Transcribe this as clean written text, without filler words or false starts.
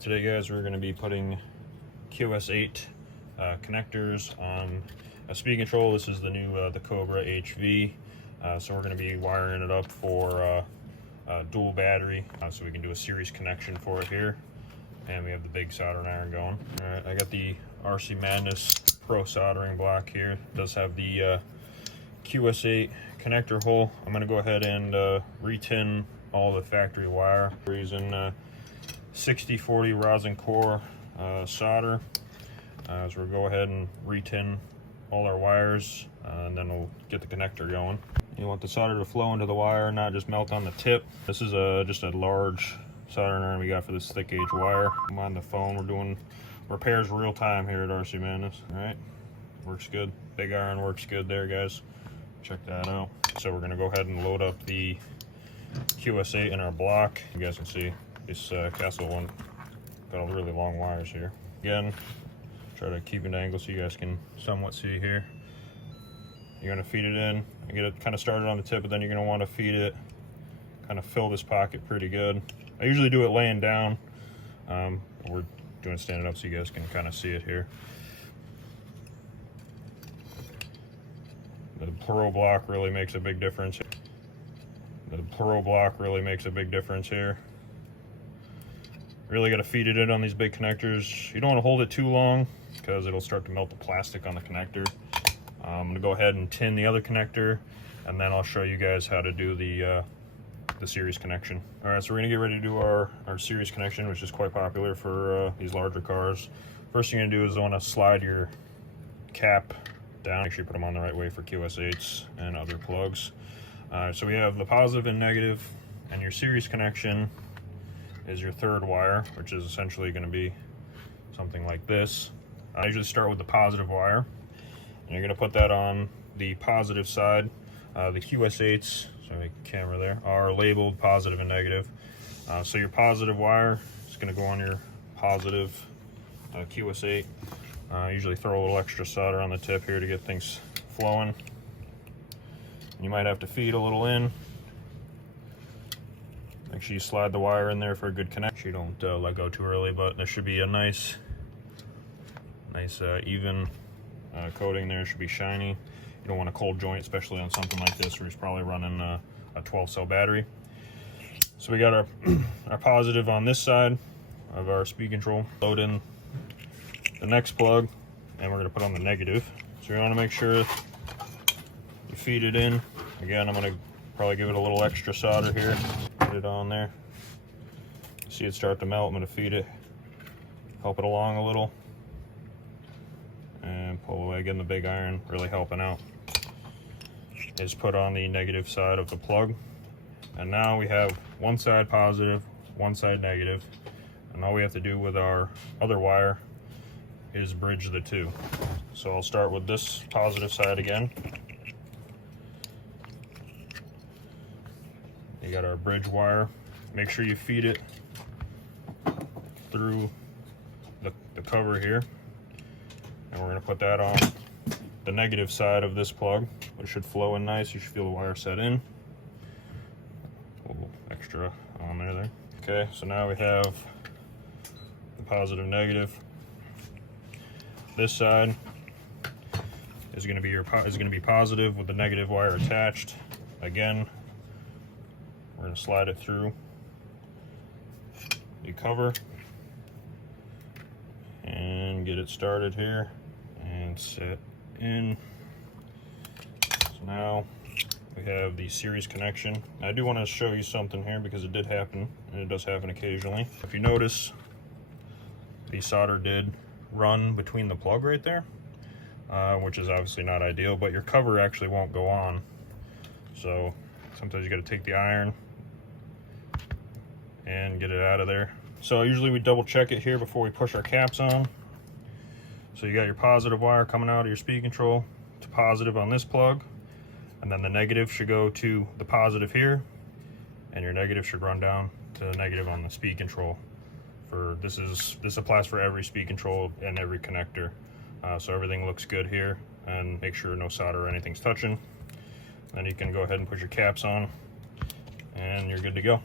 Today guys, we're going to be putting QS8 connectors on a speed control. This is the new the Cobra HV, so we're going to be wiring it up for dual battery, so we can do a series connection for it here. And we have the big soldering iron going. All right, I got the RC Madness Pro soldering block here. It does have the QS8 connector hole. I'm going to go ahead and retin all the factory wire. We're using 6040 rosin core solder. So we'll go ahead and retin all our wires, and then we'll get the connector going. You want the solder to flow into the wire, not just melt on the tip. This is just a large soldering iron we got for this thick gauge wire. I'm on the phone. We're doing repairs real time here at RC Madness. All right, works good. Big iron works good there, guys. Check that out. So we're gonna go ahead and load up the QS8 in our block. You guys can see this Castle one got all really long wires here. Again, try to keep an angle so you guys can somewhat see here. You're gonna feed it in and get it kind of started on the tip, but then you're gonna want to feed it, kind of fill this pocket pretty good. I usually do it laying down. We're doing it standing up so you guys can kind of see it here. The Pro block really makes a big difference. The Pro block really makes a big difference here. Really got to feed it in on these big connectors. You don't want to hold it too long because it'll start to melt the plastic on the connector. I'm going to go ahead and tin the other connector, and then I'll show you guys how to do the series connection. All right, so we're going to get ready to do our series connection, which is quite popular for these larger cars. First thing you're going to do is you want to slide your cap down. Make sure you put them on the right way for QS8s and other plugs. So we have the positive and negative, and your series connection is your third wire, which is essentially going to be something like this. I usually start with the positive wire, and you're going to put that on the positive side. The QS8s, sorry, camera there, are labeled positive and negative. So your positive wire is going to go on your positive QS8. Usually throw a little extra solder on the tip here to get things flowing. You might have to feed a little in. Make sure you slide the wire in there for a good connection. You don't let go too early, but there should be a nice even coating there. It should be shiny. You don't want a cold joint, especially on something like this where it's probably running a 12-cell battery. So we got our positive on this side of our speed control. Load in the next plug, and we're going to put on the negative. So you want to make sure you feed it in. Again, I'm going to probably give it a little extra solder here. Put it on there. See it start to melt. I'm going to feed it, help it along a little, and pull away. Again, the big iron really helping out. Is put on the negative side of the plug, and now we have one side positive, one side negative, and all we have to do with our other wire is bridge the two. So I'll start with this positive side again. You got our bridge wire. Make sure you feed it through the cover here, and we're going to put that on the negative side of this plug. It should flow in nice. You should feel the wire set in. A little extra on there. Okay, so now we have the positive, negative. This side is going to be positive with the negative wire attached. Again, we're going to slide it through the cover and get it started here and set in. So now we have the series connection. I do want to show you something here because it did happen, and it does happen occasionally. If you notice, the solder did run between the plug right there, which is obviously not ideal, but your cover actually won't go on. So sometimes you got to take the iron and get it out of there. So usually we double check it here before we push our caps on. So you got your positive wire coming out of your speed control to positive on this plug, and then the negative should go to the positive here, and your negative should run down to the negative on the speed control. This applies for every speed control and every connector. So everything looks good here, and make sure no solder or anything's touching. Then you can go ahead and put your caps on, and you're good to go.